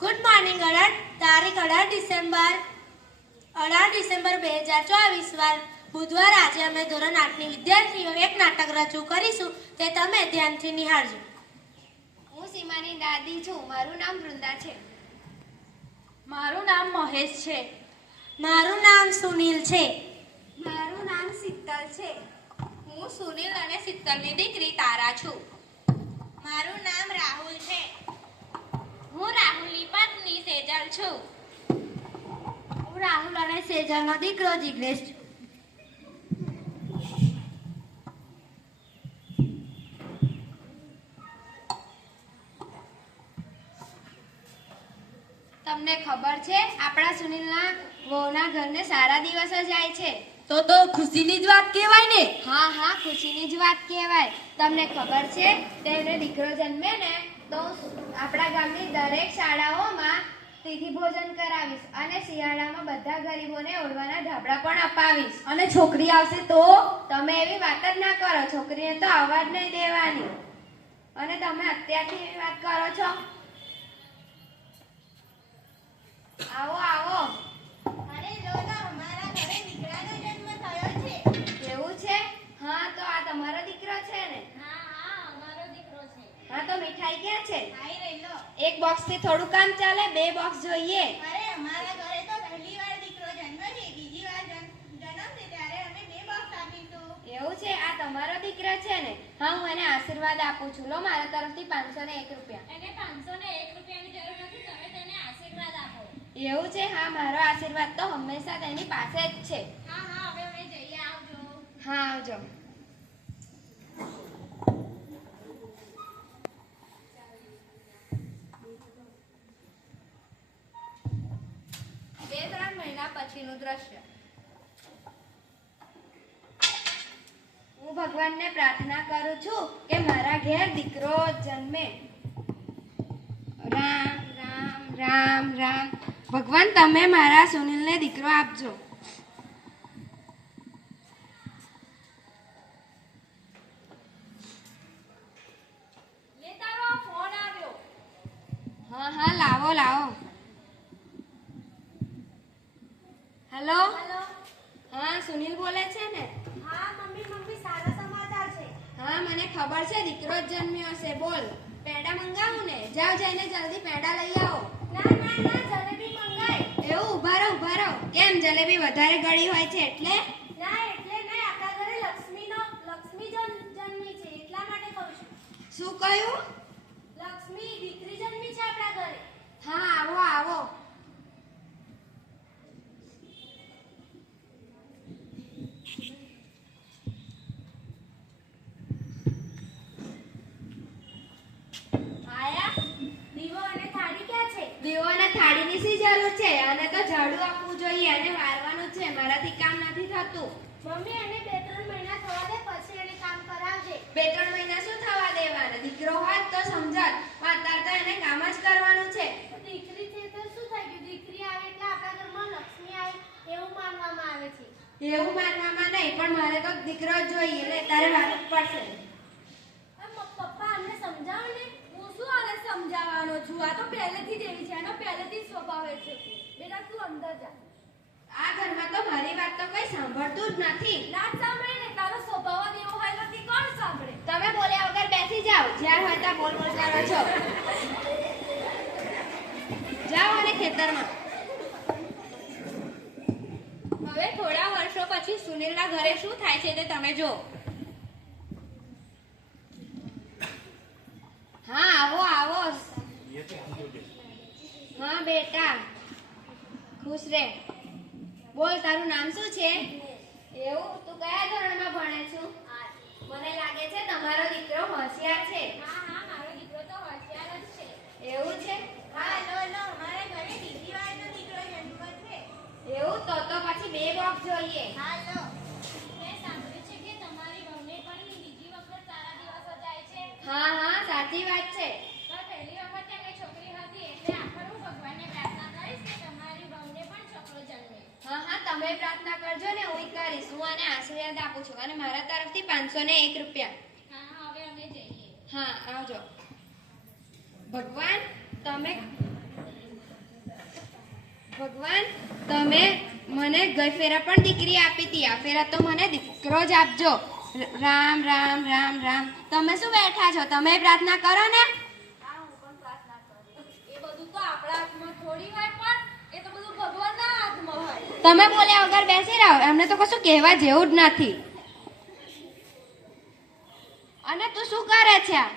Good morning અઢાર તારીખ અઢાર ડિસેમ્બર. અઢાર ડિસેમ્બર બે હજાર ચોવીસ વાર બુધવાર આજે અમે ધોરણ આઠની વિદ્યાર્થીઓ એક નાટક રજૂ કરીશું. તે તમે ધ્યાનથી નિહાળજો. હું સીમાની દાદી છું. મારું નામ વૃંદા છે. મારું નામ મહેશ છે. મારું નામ સુનિલ છે. મારું નામ શીતલ છે. હું સુનિલ અને શીતલની દીકરી તારા છું. મારું નામ રાહુલ છે. હું રાહુલની પત્ની સેજલ છું. હું રાહુલ અને સેજલનો દીકરો જિગ્નેશ છું. તમને ખબર છે આપણા સુનિલના વહુના ઘરને સારા દિવસ જ જાય છે. તો તો ખુશીની જ વાત કહેવાય ને? હા હા ખુશીની જ વાત કહેવાય. તમને ખબર છે તેને દીકરો જન્મે ને તો આપણા ગામની દરેક શાળાઓમાં તિથિ ભોજન કરાવીશ અને શિયાળામાં બધા ગરીબોને ઓળવાના ધાબળા પણ અપાવીશ. અને છોકરી આવશે તો? તમે એવી વાત જ ના કરો છોકરીને તો અવાજ નહીં દેવાની. અને તમે અત્યારથી એવી વાત કરો છો? આવો આવો અરે લોલો અમારા ઘરે દીકરાનો જન્મ થયો છે એવું છે હા તો આ તમારો દીકરો છે ને હા હા અમારો દીકરો છે હા તો મીઠાઈ ક્યાં છે આઈ રહેલો એક થી થોડું કામ ચાલે બે બોક્સ જોઈએ. અરે અમારા ઘરે તો પહેલી વાર દીકરો જન્મ છે બીજી વાર જન્મ જન્મશે ત્યારે અમે બે બોક્સ આપીશું. એવું છે? આ તમારો દીકરો છે ને? હા હું એને આશીર્વાદ આપું છું. લો મારા તરફથી પાંચસો ને એક રૂપિયા. એને પાંચસો ને એક રૂપિયાની જરૂર નથી તમે તેને આશીર્વાદ આપો. એવું છે? હા મારો આશીર્વાદ તો હંમેશા તેની પાસે જ છે. હા હા હવે અમે જઈએ આવજો. હા આવજો બે ત્રણ મહિના પછીનું દ્રશ્ય. હું ભગવાનને પ્રાર્થના કરું છું કે મારા ઘેર દીકરો જન્મે. રામ રામ રામ રામ. ભગવાન, તમે મારા સુનિલને દીકરો આપજો લે તારો ફોન આવ્યો હા હા લાવો લાવો હેલો. હા સુનિલ બોલે છે ને? હા મમ્મી મમ્મી સારા સમાચાર છે. હા મને ખબર છે દીકરો જ જન્મ્યો છે બોલ. પેડા મંગાવું ને? જાવ જઈને જલ્દી પેડા લઈ આવો. ના ના ના જલેબી મંગાય. એવું ઊભા રહો ઊભા રહો. કેમ જલેબી વધારે ગળી હોય છે એટલે? ના એટલે નહીં આપણા ઘરે લક્ષ્મીનો લક્ષ્મી જન્મી છે એટલા માટે કહું છું. શું કહ્યું લક્ષ્મી દીકરી જન્મી છે આપણા ઘરે હા આવો આવો આયા દીવો અને થાળી ક્યાં છે દીવાને થાળીની શી જરૂર છે? અને તો ઝાડુ આપવું જોઈએ અને વારવાનું છે. મારાથી કામ નથી થતું. મમ્મી એને બે ત્રણ મહિના થવા દે પછી એને કામ કરાવજે. બે ત્રણ મહિના શું થવા દેવાના? દીકરો હોત તો સમજાત પણ અત્યારે તો એને કામ જ કરવાનું છે. દીકરી છે તો શું થઈ ગયું? દીકરી આવે એટલે આપણા ઘરમાં લક્ષ્મી આવે એવું માનવામાં આવે છે. એવું માનવામાં નહીં પણ મારે તો દીકરો જ જોઈએ એટલે તારે વારવું પડશે અરે પ- પપ્પા અમને સમજાવો ને હું શું આને સમજાવવાનો છું. આ તો પહેલેથી જ એવી છે. એનો પહેલેથી જ સ્વભાવ છે. બેટા તું અંદર જા. આ ઘરમાં તો મારી વાત તો કોઈ સાંભળતું જ નથી. ના સાંભળે ને. તારો સ્વભાવ જ એવો હોય નથી કોણ સાંભળે? તમે બોલ્યા વગર બેસી જાઓ. જ્યાં હોય ત્યાં બોલ બોલ કરો છો. જાઓ અને ખેતરમાં. હવે થોડા વર્ષો પછી સુનિલના ઘરે શું થાય છે તે તમે જો હા આવો આવો હા બેટા. ખુશ રહે બોલ તારું નામ શું છે? એવું? તું કયા ધોરણમાં ભણે છું? મને લાગે છે તમારો દીકરો હોશિયાર છે. હા હા મારો દીકરો તો હોશિયાર જ છે. એવું છે? હા લો લો અમારા ઘરે બીજી વારનો દીકરો જન્મ છે. એવું? તો તો પછી બે બોક્સ જોઈએ. હા લો. મેં સાંભળ્યું છે કે તમારી વહુને પણ બીજી વખત સારા દિવસો જાય છે. હા હા સાચી વાત છે પણ પહેલી વખત એમની છોકરી હતી એટલે આખર હું ભગવાનને પ્રાર્થના કરીશ કે તમારી વહુને પણ છોકરો જન્મે હા હા તમે પ્રાર્થના કરજો ને હું કરીશ હું આને આશીર્વાદ આપું છું અને મારા તરફથી પાંચસો ને એક રૂપિયા. હા આવજો. ભગવાન તમે ભગવાન તમે મને ગઈ ફેરા પણ દીકરી આપી હતી. આ ફેરા તો મને દીકરો જ આપજો. રામ રામ રામ રામ. તમે શું બેઠા છો? તમે પ્રાર્થના કરો ને. એ બધું તો આપણા હાથમાં થોડી હોય પણ એ તો બધું હોય તમે બોલ્યા વગર બેસી રહો. એમને તો કશું કહેવા જેવું જ નથી. અને તું શું કરે છે? આ?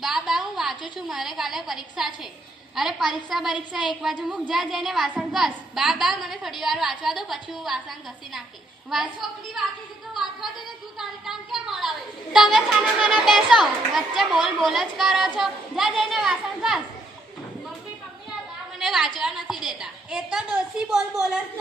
બા બા હું વાંચું છું. મારે કાલે પરીક્ષા છે. અરે પરીક્ષા પરીક્ષા. એક બાજુ મૂક જા જઈને વાસણ ઘસ. બા બા મને થોડી વાર વાંચવા દો પછી હું વાસણ ઘસી નાખીશ. વાસ છોકરી વાંચી છે તો વાંચવા દે ને તું તારી કામ કેમ મળાવે છે? તમે છાના મને બેસો. વચ્ચે બોલ બોલ જ કરો છો. જા જઈને વાસણ ઘસ. મમ્મી મમ્મી આ બા મને વાંચવા નથી દેતા. એ તો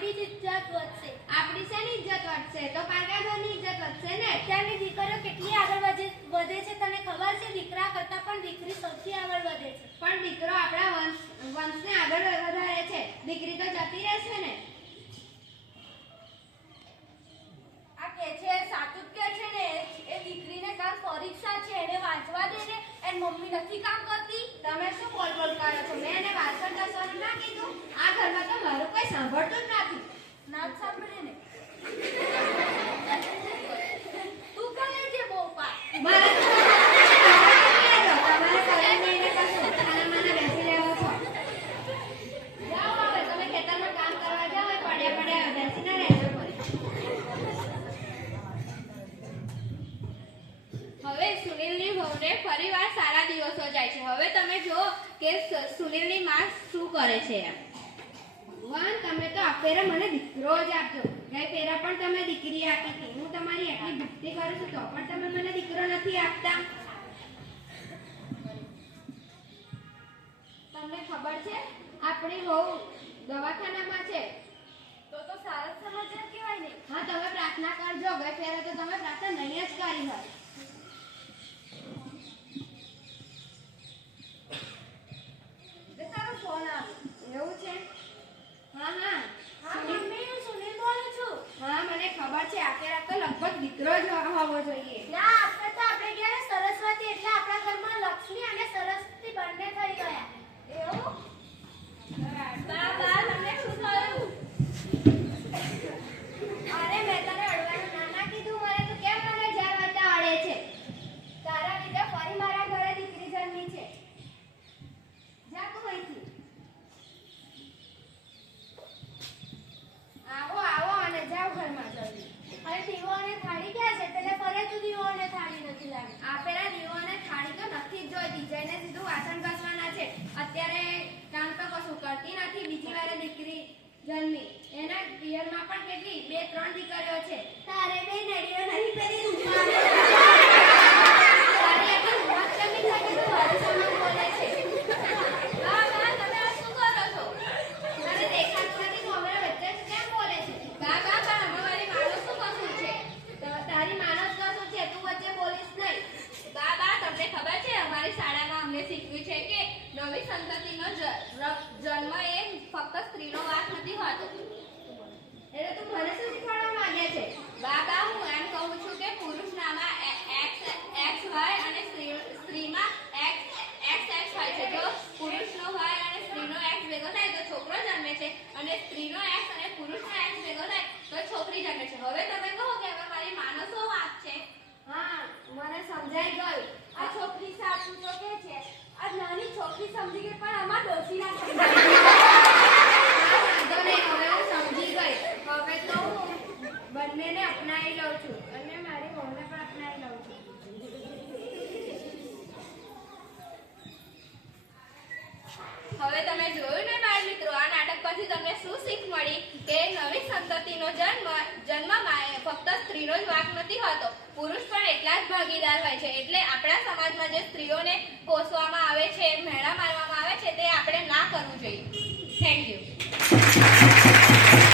આપણી જ ઇજ્જત વધશે. આપણી શેની ઇજ્જત વધશે? તો કાકા ઘરની ઇજ્જત વધશે ને? અત્યારની દીકરીઓ કેટલી આગળ વધે વધે છે? તને ખબર છે? દીકરા કરતાં પણ દીકરી સૌથી આગળ વધે છે. પણ દીકરો આપણા વંશ, વંશને આગળ વધારે છે દીકરી તો જતી રહેશે ને આ કે છે સાચું જ કે છે ને એ દીકરીને કાલ પરીક્ષા છે એને વાંચવા દે ને એની મમ્મી નથી કામ કરતી તમે શું બોલ બોલ કરો છો મેં એને વાસણ ઘસવાનું ના કીધું આ ઘરમાં તો મારું કોઈ સાંભળતું જ નથી ના જ સાંભળે ને તું કરે છે બહુ પાર મારે તો તમારે કરવું નહીં ને કશું. ખાનામાંના બેસી રહેવો છો. જાઓ હવે, તમે ખેતરમાં કામ કરવા જાઓ, એ પડ્યા પડ્યા બેસીને રહેજો પછી. હવે વહુને ફરીવાર સારા દિવસો જાય છે. હવે તમે જુઓ કે સુનિલની માં શું કરે છે ભગવાન તમે તો આ ફેરે મને દીકરો જ આપજો. ગઈ ફેરા પણ તમે દીકરી આપી હતી. હું તમારી એટલી ભક્તિ કરું છું તો પણ તમે મને દીકરો નથી આપતા. તમને ખબર છે આપણી બહુ દવાખાનામાં છે. તો તો સારા સમાચાર કહેવાય ને. હા તમે પ્રાર્થના કરજો. ગઈ ફેરે તો તમે પ્રાર્થના નહીં જ કરી હોય તે તારો એવું છે? હા હા. હા મમ્મી હું સુનિલ બોલું છું. હા મને ખબર છે આ ફેરા તો લગભગ દીકરો જ હોવો જોઈએ. ના આપણે તો આપણે ગયા સરસ્વતી એટલે આપણા ઘરમાં લક્ષ્મી અને સરસ્વતી બંને થઈ ગયા. એવું? બા બા તમને શું થયું અરે મેં તને અડવાનું ના ના કીધું મને તું કેમ મને જ્યાં વાતા અડે છે તારા લીધે ફરી મારા ઘરે દીકરી જન્મી છે જા તું અહીંથી આવો આવો અને જાઓ ઘરમાં જલ્દી અને દીવો અને થાળી ક્યાં છે પેલે ફરે તું દીવો અને થાળી નથી લાવી આ પેલા દીવો અને થાળી તો નથી જ જોઈતી જઈને સીધું વાસણ ઘસવાના છે અત્યારે કામ તો કશું કરતી નથી બીજી વારે દીકરી જન્મી. એના પિયરમાં પણ કેટલી? બે, ત્રણ દીકરીઓ છે. તારે બે નડીઓ નહીં કરી સમજાઈ ગયું. આ છોકરી સાચું તો કે છે આ નાની છોકરી સમજી ગઈ પણ આમાં ડોસી ના સમજાઈ હવે સમજી ગઈ. હવે તો બંનેને અપનાવી લઉં છું. અને મારી મમ્મીને પણ અપનાવી લઉં છું. હવે તમે જોયું ને બાળ મિત્રો આ નાટક પછી તમને શું શીખ મળી? કે નવી સંતતિનો જન્મ જન્મમાં ફક્ત સ્ત્રીનો જ વાંક નથી હોતો. પુરુષ પણ એટલા જ ભાગીદાર હોય છે. એટલે આપણા સમાજમાં જે સ્ત્રીઓને કોસવામાં આવે છે મેળા મારવામાં આવે છે, તે આપણે ના કરવું જોઈએ. Thank you